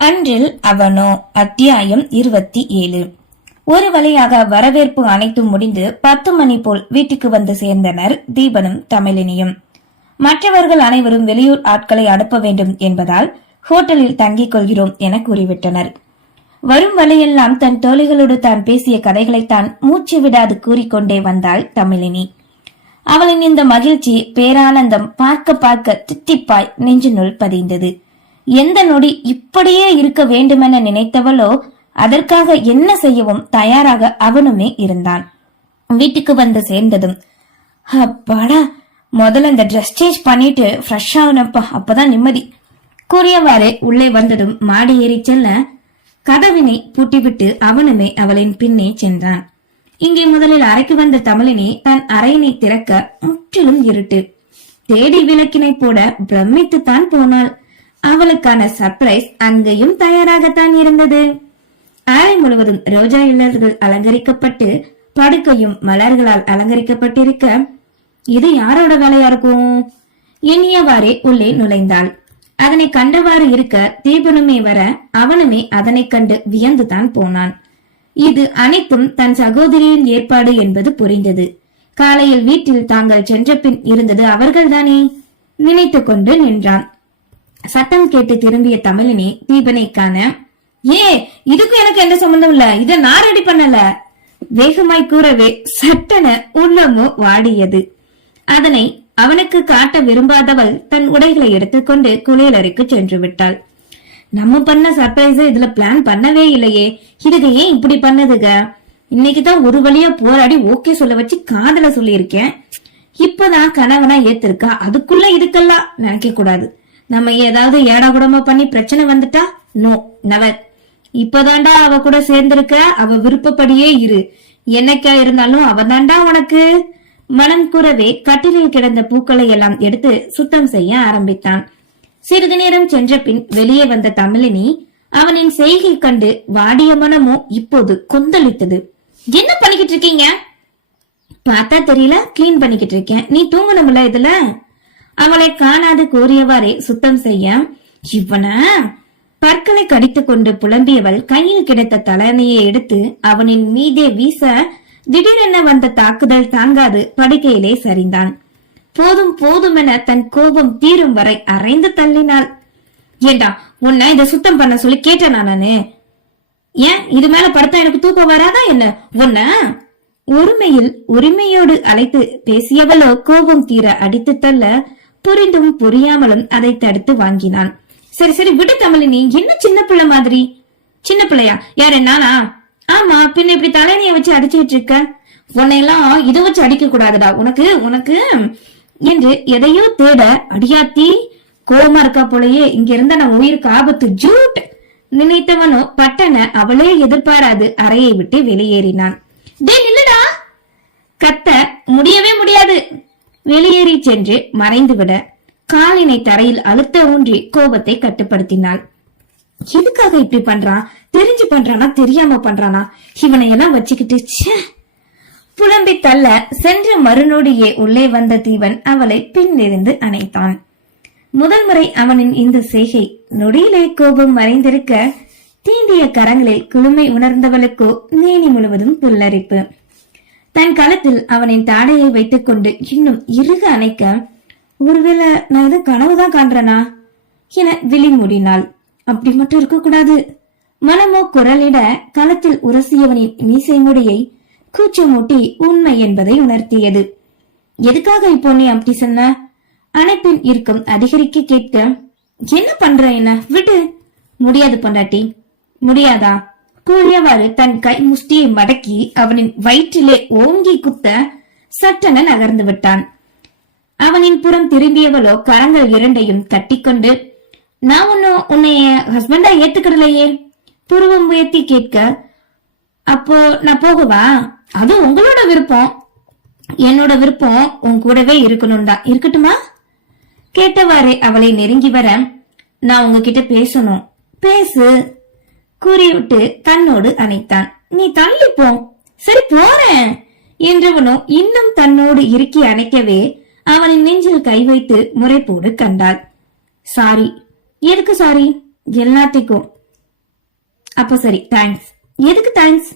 அன்றில் அவனோ அத்தியாயம் இருபத்தி ஏழு. ஒரு வழியாக வரவேற்பு அனைத்தும் முடிந்து பத்து மணி போல் வீட்டுக்கு வந்து சேர்ந்தனர் தீபனும் தமிழினியும். மற்றவர்கள் அனைவரும் வெளியூர் ஆட்களை அனுப்ப வேண்டும் என்பதால் ஹோட்டலில் தங்கிக் கொள்கிறோம் என கூறிவிட்டனர். வரும் வழியெல்லாம் தன் தோழிகளோடு தான் பேசிய கதைகளைத்தான் மூச்சு விடாது கூறிக்கொண்டே வந்தாள் தமிழினி. அவளின் இந்த மகிழ்ச்சி பேரானந்தம் பார்க்க பார்க்க தித்திப்பாய் நெஞ்சினுள் பதிந்தது. எந்த நொடி இப்படியே இருக்க வேண்டுமென நினைத்தவளோ அதற்காக என்ன செய்யவும் தயாராக அவனுமே இருந்தான். வீட்டுக்கு வந்து சேர்ந்ததும் அப்பாடா முதல்ல இந்த ட்ரெஸ் சேஞ்ச் பண்ணிட்டு ஃப்ரெஷ் ஆகணும்ப்பா அப்பதான் நிம்மதி. கூறியவாறே உள்ளே வந்ததும் மாடி ஏறி செல்ல கதவினை பூட்டிவிட்டு அவனுமே அவளின் பின்னே சென்றான். இங்கே முதலில் அறைக்கு வந்த தமிழினி தன் அறையினை திறக்க முற்றிலும் இருட்டு. தேடி விளக்கினை போட பிரமித்துத்தான் போனாள். அவளுக்கான சர்ப்ரைஸ் அங்கேயும் தயாராகத்தான் இருந்தது. அறை முழுவதும் ரோஜா இதழ்கள் அலங்கரிக்கப்பட்டு படுக்கையும் மலர்களால் அலங்கரிக்கப்பட்டிருக்க இது யாரோட வேலையா இருக்கும்? எண்ணியவாறே உள்ளே நுழைந்தாள். அதனை கண்டவாறு இருக்க தீபனுமே வர அவனுமே அதனை கண்டு வியந்துதான் போனான். இது அனைத்தும் தன் சகோதரியின் ஏற்பாடு என்பது புரிந்தது. காலையில் வீட்டில் தாங்கள் சென்ற பின் இருந்தது அவர்கள்தானே? நினைத்துக் கொண்டு நின்றான். சத்தம் கேட்டு திரும்பிய தமிழினி தீபனைக்கான ஏ இதுக்கும் எனக்கு எந்த சம்பந்தம் இல்ல. இத நான் ரெடி பண்ணல. வேகமாய் கூறவே சட்டன உள்ளமோ வாடியது. அதனை அவனுக்கு காட்ட விரும்பாதவள் தன் உடைகளை எடுத்துக்கொண்டு குளியலறைக்கு சென்று விட்டாள். நம்ம பண்ண சர்ப்ரைஸ் இதுல பிளான் பண்ணவே இல்லையே. இதுக்கு ஏன் இப்படி பண்ணதுங்க இன்னைக்கு தான் ஒரு வழியா போராடி ஓகே சொல்ல வச்சு காதல சொல்லியிருக்கேன். இப்பதான் கணவனா ஏத்திருக்கா. அதுக்குள்ள இதுக்கெல்லாம் நினைக்க கூடாது. நம்ம ஏதாவது ஏடா குடமா பண்ணி பிரச்சனை வந்துட்டா? நோ நவர் இப்பதாண்டா அவ கூட சேர்ந்திருக்க அவ விருப்பப்படியே இரு. என்னைக்கா இருந்தாலும் அவ தாண்டா உனக்கு? மனம் கூறவே கட்டிலில் கிடந்த பூக்களை எல்லாம் எடுத்து சுத்தம் செய்ய ஆரம்பித்தான். சிறிது நேரம் சென்ற பின் வெளியே வந்த தமிழினி அவனின் செய்கை கண்டு வாடிய மனமும் இப்போது கொந்தளித்தது. என்ன பண்ணிக்கிட்டு இருக்கீங்க? பார்த்தா தெரியல கிளீன் பண்ணிக்கிட்டு இருக்கேன். நீ தூங்கணும்ல இதுல? அவளை காணாது கூறியவாறே சுத்தம் செய்ய இவன பற்களை கடித்துக் கொண்டு புலம்பியவள் கையில் கிடைத்த தலைமையை எடுத்து அவனின் மீதே வீச திடீரென வந்த தாக்குதல் தாங்காது படுக்கையிலே சரிந்தான். போதும் போதுமென தன் கோபம் தீரும் வரை அரைந்து தள்ளினாள். ஏண்டா உன்னை இதை சுத்தம் பண்ண சொல்லி கேட்டேனா நானு? ஏன் இது மேல படுத்தா எனக்கு தூக்கம் வராதா என்ன? உன்ன? ஒருமையில் உரிமையோடு அழைத்து பேசியவளோ கோபம் தீர அடித்து தள்ள புரிந்தும் புரியாமலும் அதை தடுத்து வாங்கினான். சரி சரி விடு தமிழினி என்ன சின்ன பிள்ளை மாதிரி? சின்ன பிள்ளையா? யாரு நானா ஆமா பின்ன இப்படி தலைநிய வச்சு அடிச்சுட்டு இருக்க? உன்னையெல்லாம் இதை வச்சு அடிக்க கூடாதுடா உனக்கு உனக்கு என்று எதையோ தேட அடியாத்தி கோபமா இருக்கா போலயே இங்க இருந்த நான் உயிருக்கு ஆபத்து ஜூட் நினைத்தவனோ பட்டன அவளே எதிர்பாராது அறையை விட்டு வெளியேறினான். டே நில்லுடா. கத்த முடியவே முடியாது. வெளியேறி சென்று மறைந்துவிட காலினை தரையில் அழுத்த ஊன்றி கோபத்தை கட்டுப்படுத்தினாள். எதுக்காக இப்படி பண்றான் தெரிஞ்சு பண்றானா? தெரியாம பண்றானா? இவனை எல்லாம் வச்சுக்கிட்டு புலம்பி தள்ள சென்ற மறுநொடியே உள்ளே வந்த தீவன் அவளை பின்னிருந்து அணைத்தான். முதல் முறை அவனின் இந்த செய்கை நொடியிலே கோபம் மறைந்திருக்க தீண்டிய கரங்களில் குளுமை உணர்ந்தவளுக்கோ நேனி முழுவதும் புல்லரிப்பு தன் களத்தில் அவனின் தாடையை வைத்துக் கொண்டு இன்னும் இறுக அணைக்க ஒருவேளை நான் எதுவும் கனவுதான் காண்றனா? என விழி மூடினாள். அப்படி மட்டும் இருக்கக்கூடாது. மனமோ குரலிட களத்தில் உரசியவனின் மீசை முடியை கூச்சமூட்டி உண்மை என்பதை உணர்த்தியது. எதுக்காக இப்போ நீ அப்படி சொன்ன? அணைப்பின் இருக்கும் அதிகரிக்க கேட்க என்ன பண்ற என்ன? விட்டு முடியாது பொண்டாட்டி. முடியாதா? கூறியவாறு தன் கை முஷ்டியை மடக்கி அவனின் வயிற்றிலே ஓங்கி குத்த சட்டென நகர்ந்து விட்டான். அவனின் புறம் திரும்பியவளோ கரங்கள் இரண்டையும் கட்டிக்கொண்டு நான் ஒன்னும் உன்னைய ஹஸ்பண்டா ஏத்துக்கிடலையே? புருவம் உயர்த்தி கேட்க அப்போ நான் போகவா? அது உங்களோட விருப்பம். என்னோட விருப்பம் உன் கூடவே இருக்கணும் தான் இருக்கட்டுமா? கேட்டவாறே அவளை நெருங்கி வர நான் உங்ககிட்ட பேசணும். பேசு. கூறிவிட்டு தன்னோடு அணைத்தான். நீ தள்ளி போ. சரி போறேன். என்றவனோ இன்னும் தன்னோடு இறுக்கி அணைக்கவே அவனின் நெஞ்சில் கை வைத்து முறைப்போடு கண்டாள். சாரி. எதுக்கு சாரி? எல்லாத்துக்கும். அப்ப சரி தேங்க்ஸ் எதுக்கு தேங்க்ஸ்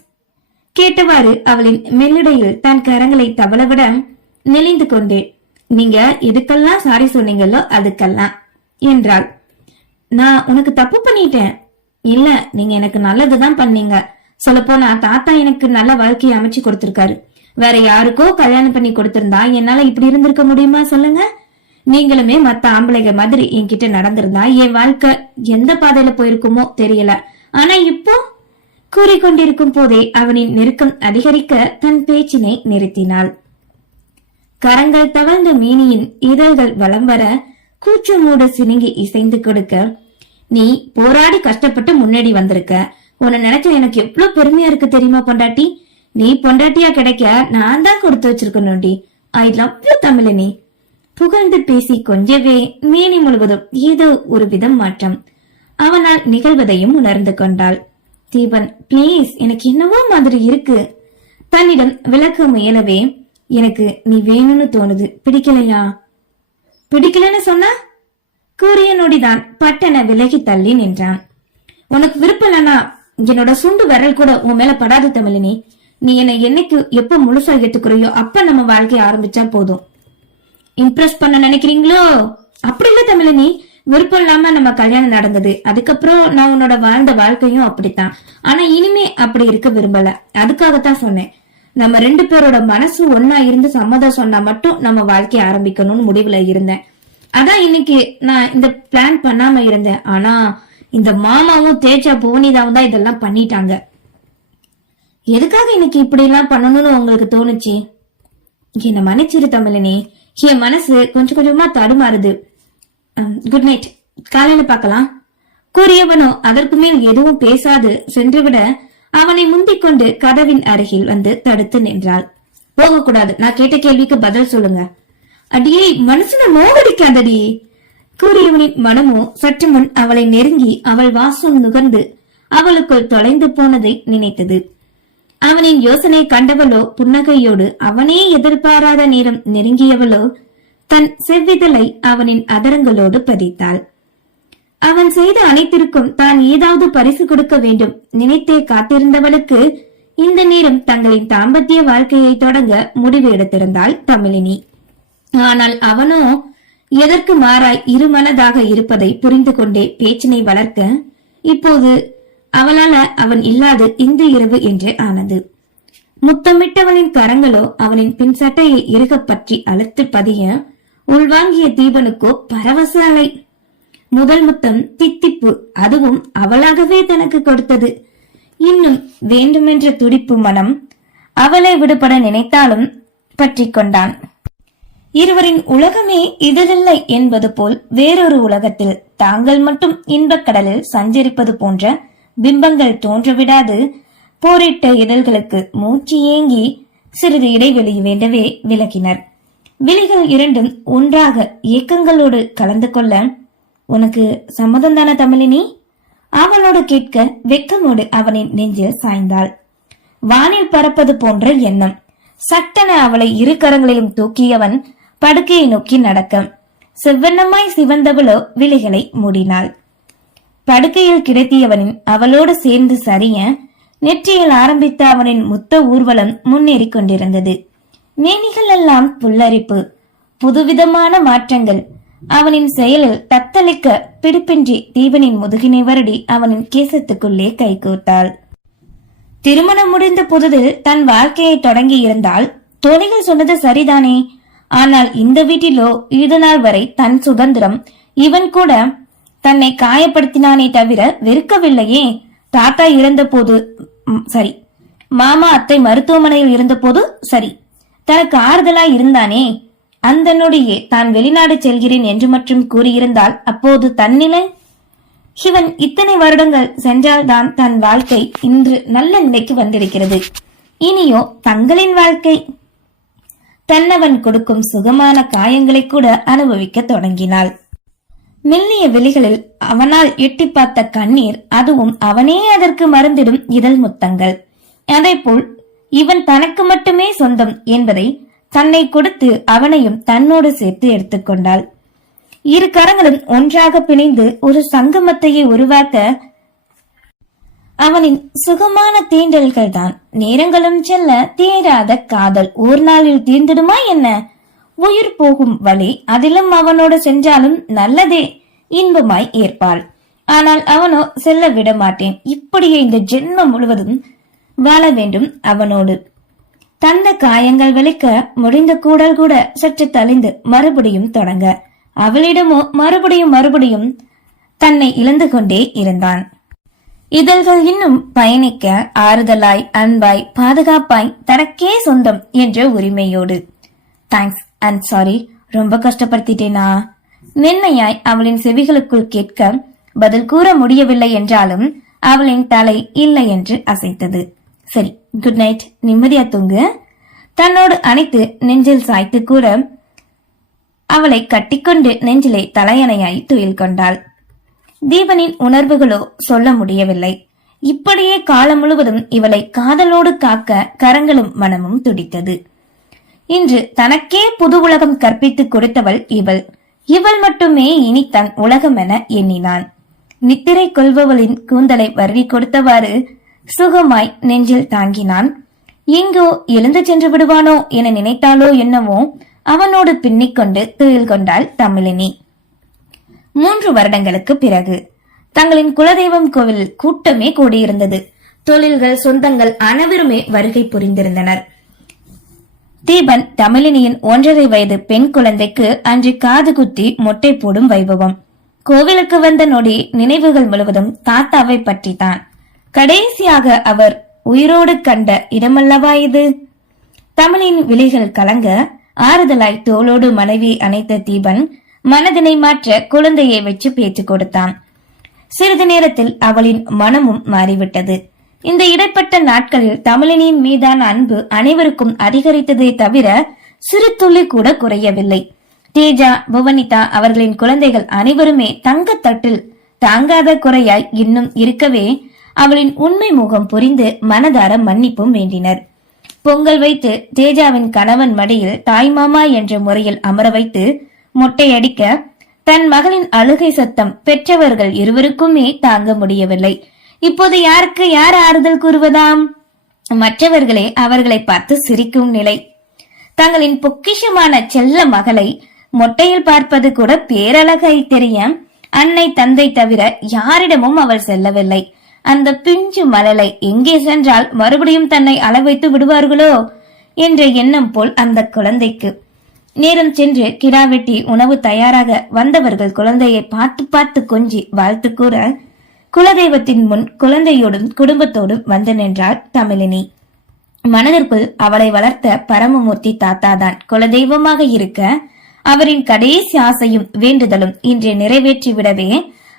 கேட்டவாறு அவளின் மெல்லிடையில் தன் கரங்களை தவளவிட நெளிந்து கொண்டே நீங்க எதுக்கெல்லாம் சாரி சொன்னீங்களோ அதுக்கெல்லாம் என்றாள். நான் உனக்கு தப்பு பண்ணிட்டேன். இல்ல நீங்க எனக்கு நல்லதுதான் பண்ணீங்க. சொல்லப்போனா தாத்தா எனக்கு நல்ல வாழ்க்கையை அமைச்சு கொடுத்திருக்காரு. வேற யாருக்கோ கல்யாணம் பண்ணி கொடுத்திருந்தா என்னால இப்படி இருந்திருக்க முடியுமா சொல்லுங்க? நீங்களுமே மத்த ஆம்பளைங்க மாதிரி என்கிட்ட நடந்திருந்தா என் வாழ்க்கை எந்த பாதையில போயிருக்குமோ தெரியல. ஆனா இப்போ கூறிக்கொண்டிருக்கும் போதே அவனின் நெருக்கம் அதிகரிக்க தன் பேச்சினை நிறுத்தினாள். கரங்கள் தவழ்ந்த மீனியின் இதழ்கள் வலம் வர கூச்சு மூட சினுங்கி இசைந்து கொடுக்க நீ போராடி கஷ்டப்பட்டு முன்னாடி வந்திருக்க. உன்னை நினைச்ச எனக்கு எவ்வளவு பெருமையா இருக்கு தெரியுமா பொண்டாட்டி? நீ பொண்டாட்டியா கிடைக்க நான் தான் கொடுத்து வச்சிருக்கணும்டி. I love you Tamizhini. புகழ்ந்து பேசி கொஞ்சவே மேனி முழுவதும் ஏதோ ஒரு விதம் மாற்றம். அவனால் நிகழ்வதையும் உணர்ந்து கொண்டாள். தீபன் ப்ளீஸ் எனக்கு என்னவோ மாதிரி இருக்கு. தன்னிடம் விளக்க முயலவே எனக்கு நீ வேணும்னு தோணுது. பிடிக்கலையா? பிடிக்கலன்னு சொன்னா? கூறிய நொடிதான் பட்டன விலகி தள்ளி நின்றான். உனக்கு விருப்பம் என்னோட சுண்டு விரல் கூட உன் மேல படாது தமிழினி. நீ என்னை என்னைக்கு எப்ப முழுசா ஏத்துக்குறையோ அப்ப நம்ம வாழ்க்கைய ஆரம்பிச்சா போதும். இம்ப்ரெஸ் பண்ண நினைக்கிறீங்களோ? அப்படி இல்ல தமிழினி. விருப்பம் இல்லாம நம்ம கல்யாணம் நடந்தது. அதுக்கப்புறம் நான் உன்னோட வாழ்ந்த வாழ்க்கையும் அப்படித்தான். ஆனா இனிமே அப்படி இருக்க விரும்பல. அதுக்காகத்தான் சொன்னேன். நம்ம ரெண்டு பேரோட மனசு ஒன்னா இருந்து சம்மதம் சொன்னா மட்டும் நம்ம வாழ்க்கைய ஆரம்பிக்கணும்னு முடிவுல இருந்தேன். அதான் இன்னைக்கு நான் இந்த பிளான் பண்ணாம இருந்தேன். ஆனா இந்த மாமாவும் தேஜா புவனிதாவும் தான் இதெல்லாம் பண்ணிட்டாங்க. எதுக்காக இன்னைக்கு இப்படி எல்லாம் பண்ணணும்னு உங்களுக்கு தோணுச்சு? என்ன மன்னிச்சிரு தமிழனே. என் மனசு கொஞ்சம் கொஞ்சமா தடுமாறுது. குட் நைட் காலையில பார்க்கலாம். கூறியவனோ அதற்கு மேல் எதுவும் பேசாது சென்றுவிட அவனை முந்திக் கொண்டு கதவின் அருகில் வந்து தடுத்து நின்றாள். போகக்கூடாது. நான் கேட்ட கேள்விக்கு பதில் சொல்லுங்க. அடியே மனசுல நோவடிக்காதடி கூறியவனின் மனமோ சற்று முன் அவளை நெருங்கி அவள் வாசம் நுகர்ந்து அவளுக்குள் தொலைந்து போனதை நினைத்தது. அவனின் யோசனை கண்டவளோ புன்னகையோடு அவனே எதிர்பாராத நேரம் நெருங்கியவளோ தன் செவ்விதழை அவனின் அதரங்களோடு பதித்தாள். அவன் செய்த அனைத்திற்கும் தான் ஏதாவது பரிசு கொடுக்க வேண்டும் நினைத்தே காத்திருந்தவளுக்கு இந்த நேரம் தங்களின் தாம்பத்திய வாழ்க்கையை தொடங்க முடிவு எடுத்திருந்தாள் தமிழினி. ஆனால் அவனோ எதற்கு மாறாய் இருமனதாக இருப்பதை புரிந்து கொண்டே பேச்சினை வளர்க்க இப்போது அவளால அவன் இல்லாது இந்த இரவு என்று ஆனது. முத்தமிட்டவனின் கரங்களோ அவனின் பின் சட்டையை இறுகப் பற்றி அழுத்து பதிய உள்வாங்கிய தீபனுக்கோ பரவச அலை. முதல் முத்தம் தித்திப்பு அதுவும் அவளாகவே தனக்கு கொடுத்தது. இன்னும் வேண்டுமென்ற துடிப்பு மனம் அவளை விடுபட நினைத்தாலும் பற்றி கொண்டான். இருவரின் உலகமே இதிலில்லை என்பது போல் வேறொரு உலகத்தில் தாங்கள் மட்டும் இன்பக் கடலில் சஞ்சரிப்பது போன்ற பிம்பங்கள் தோன்றவிடாது. போரிட்ட இதழ்களுக்கு மூச்சு ஏங்கி சிறிது இடைவெளி வேண்டவே விலகினர். விழிகள் இரண்டும் ஒன்றாக இயக்கங்களோடு கலந்து கொள்ள உனக்கு சம்மதம் தானே தமிழினி? அவளோடு கேட்க வெக்கமோடு அவனின் நெஞ்சில் சாய்ந்தாள். வானில் பறப்பது போன்ற எண்ணம். சட்டன அவளை இரு கரங்களிலும் தூக்கியவன் படுக்கையை நோக்கி நடக்க செவ்வண்ணமாய் சிவந்தவளோ விழிகளை மூடினாள். படுக்கையில் கிடத்தியவனின் அவளோடு சேர்ந்து சரிய நெற்றியில் ஆரம்பித்த அவனின் முத்த ஊர்வலம் முன்னேறி கொண்டிருந்தது. மேனிகள் எல்லாம் புல்லரிப்பு புதுவிதமான மாற்றங்கள். அவனின் செயலில் தத்தளிக்க பிடிப்பின்றி தீபனின் முதுகினை வருடி அவனின் கேசத்துக்குள்ளே கைகோர்த்தாள் திருமணம் முடிந்த புதுதில் தன் வாழ்க்கையை தொடங்கி இருந்தால் தோழிகள் சொன்னது சரிதானே? ஆனால் இந்த வீட்டிலோ இது நாள் வரை தன் சுதந்திரம் இவன் கூட தன்னை காயப்படுத்தினானே தவிர வெறுக்கவில்லையே. தாத்தா இறந்த போது சரி. மாமா அத்தை மருத்துவமனையில் இருந்தபோது சரி. தனக்கு ஆறுதலா இருந்தானே. அந்த நொடியே தான் வெளிநாடு செல்கிறேன் என்று மட்டும் கூறியிருந்தால் அப்போது தன்னிலை. இவன் இத்தனை வருடங்கள் சென்றால்தான் தன் வாழ்க்கை இன்று நல்ல நிலைக்கு வந்திருக்கிறது. இனியோ தங்களின் வாழ்க்கை. தன்னவன் கொடுக்கும் சுகமான காயங்களை கூட அனுபவிக்க தொடங்கினாள். மெல்லிய விழிகளில் அவனால் எட்டி பார்த்த கண்ணீர் அதுவும் அவனே அதற்கு மறந்திடும் இதழ் முத்தங்கள். அதேபோல் இவன் தனக்கு மட்டுமே சொந்தம் என்பதை தன்னை கொடுத்து அவனையும் தன்னோடு சேர்த்து எடுத்துக்கொண்டாள் இரு கரங்களும் ஒன்றாக பிணைந்து ஒரு சங்கமத்தையே உருவாக்க அவனின் சுகமான தீண்டல்கள் தான் நேரங்களும் செல்ல தீராத காதல் ஒரு நாளில் தீர்ந்துடுமா என்ன? உயிர் போகும் வழி அதிலும் அவனோடு சென்றாலும் நல்லதே இன்பமாய் ஏற்பாள். ஆனால் அவனோ செல்ல விட மாட்டேன். இப்படியே இந்த ஜென்மம் முழுவதும் வாழ வேண்டும் அவனோடு. தந்த காயங்கள் வலிக்க முடிந்த கூடல் கூட சற்று தளிந்து மறுபடியும் தொடங்க. அவளிடமோ மறுபடியும் மறுபடியும் தன்னை இழந்து கொண்டே இருந்தான். இதழ்கள் இன்னும் பயணிக்க ஆறுதலாய் அன்பாய் பாதுகாப்பாய் தனக்கே சொந்தம் என்ற உரிமையோடு. தேங்க்ஸ் அண்ட் சாரி ரொம்ப கஷ்டப்படுத்திட்டேனா? மென்மையாய் அவளின் செவிகளுக்குள் கேட்க பதில் கூற முடியவில்லை என்றாலும் அவளின் தலை இல்லை என்று அசைத்தது. சரி குட் நைட் நிம்மதியா தூங்கு. தன்னோடு அணைத்து நெஞ்சில் சாய்த்து கூட அவளை கட்டிக்கொண்டு நெஞ்சிலே தலையணையாய் துயில் கொண்டாள். தீபனின் உணர்வுகளோ சொல்ல முடியவில்லை. இப்படியே காலம் முழுவதும் இவளை காதலோடு காக்க கரங்களும் மனமும் துடித்தது. இன்று தனக்கே புது உலகம் கற்பித்துக் கொடுத்தவள் இவள். இவள் மட்டுமே இனி தன் உலகம் என எண்ணினான். நித்திரை கொள்பவளின் கூந்தலை வருடி கொடுத்தவாறு சுகமாய் நெஞ்சில் தாங்கினான். எங்கோ எழுந்து சென்று விடுவானோ என நினைத்தாலோ என்னவோ அவனோடு பின்னிக்கொண்டு துயில் கொண்டாள் தமிழினி. மூன்று வருடங்களுக்கு பிறகு. தங்களின் குலதெய்வம் கோவில் கூட்டமே கூடியிருந்தது. தொழில்கள் சொந்தங்கள் அனைவருமே வருகை புரிந்திருந்தனர். தீபன் தமிழினியின் ஒன்றரை வயது பெண் குழந்தைக்கு அன்று காது குத்தி மொட்டை போடும் வைபவம். கோவிலுக்கு வந்த நொடி நினைவுகள் முழுவதும் தாத்தாவை பற்றித்தான். கடைசியாக அவர் உயிரோடு கண்ட இடமல்லவா இது? தமிழின் விழிகள் கலங்க ஆறுதலாய் தோளோடு மனைவி அணைத்த தீபன் மனதினை மாற்ற குழந்தையை வச்சு பேச்சு கொடுத்தான். சிறிது நேரத்தில் அவளின் மனமும் மாறிவிட்டது. இந்த இடைப்பட்ட நாட்களில் தமிழினியின் மீதான அன்பு அனைவருக்கும் அதிகரித்ததை தவிர சிறு துளி கூட குறையவில்லை. தேஜா புவனிதா அவர்களின் குழந்தைகள் அனைவருமே தங்கத்தட்டில் தாங்காத குறையாய் இன்னும் இருக்கவே அவளின் உண்மை முகம் புரிந்து மனதார மன்னிப்பும் வேண்டினர். பொங்கல் வைத்து தேஜாவின் கணவன் மடியில் தாய்மாமா என்ற முறையில் அமர வைத்து மொட்டையடிக்க தன் மகளின் அழுகை சத்தம் பெற்றவர்கள் இருவருக்குமே தாங்க முடியவில்லை. இப்போது யாருக்கு யார் ஆறுதல் கூறுவதாம்? மற்றவர்களே அவர்களை பார்த்து சிரிக்கும் நிலை. தங்களின் பொக்கிஷமான செல்ல மகளை மொட்டையில் பார்ப்பது கூட பேரழகை தெரிய அன்னை தந்தை தவிர யாரிடமும் அவள் செல்லவில்லை. அந்த பிஞ்சு மலலை எங்கே சென்றால் மறுபடியும் தன்னை அளவைத்து விடுவார்களோ? என்ற எண்ணம் போல் அந்த குழந்தைக்கு நேரம் சென்று கிடா வெட்டி உணவு தயாராக வந்தவர்கள் குழந்தையை பார்த்து பார்த்து கொஞ்சி வாழ்த்து கூற குலதெய்வத்தின் முன் குழந்தையோடும் குடும்பத்தோடும் வந்து நின்றாள் தமிழினி. மனதிற்குள் அவளை வளர்த்த பரமமூர்த்தி தாத்தாதான் குலதெய்வமாக இருக்க அவரின் கடைசி ஆசையும் வேண்டுதலும் இன்று நிறைவேற்றிவிடவே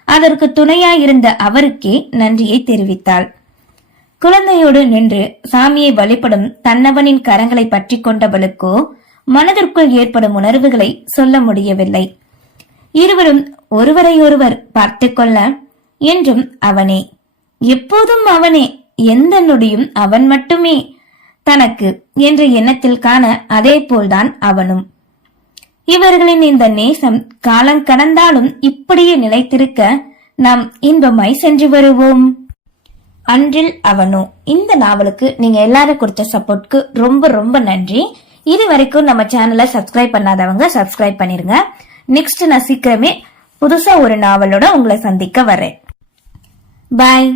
அதற்கு துணையாயிருந்த அவருக்கே நன்றியை தெரிவித்தாள். குழந்தையோடு நின்று சாமியை வழிபடும் தன்னவனின் கரங்களை பற்றி கொண்டவளுக்கோ மனதிற்குள் ஏற்படும் உணர்வுகளை சொல்ல முடியவில்லை. இருவரும் ஒருவரையொருவர் பார்த்து கொள்ள என்றும் அவனே. எப்போதும் அவனே எந்த நொடியும் அவன் மட்டுமே தனக்கு என்ற எண்ணத்தில் காண அதே போல்தான் அவனும். இவர்களின் இந்த நேசம் காலம் கடந்தாலும் இப்படியே நிலைத்திருக்க நாம் இன்பமாய் சென்று வருவோம். அன்றில் அவனோ இந்த நாவலுக்கு நீங்க எல்லாரும் கொடுத்த சப்போர்ட்க்கு ரொம்ப ரொம்ப நன்றி. இது வரைக்கும் நம்ம சேனலை சப்ஸ்கிரைப் பண்ணாதவங்க சப்ஸ்கிரைப் பண்ணிருங்க. நெக்ஸ்ட் நான் சீக்கிரமே புதுசா ஒரு நாவலோட உங்களை சந்திக்க வரேன் பாய்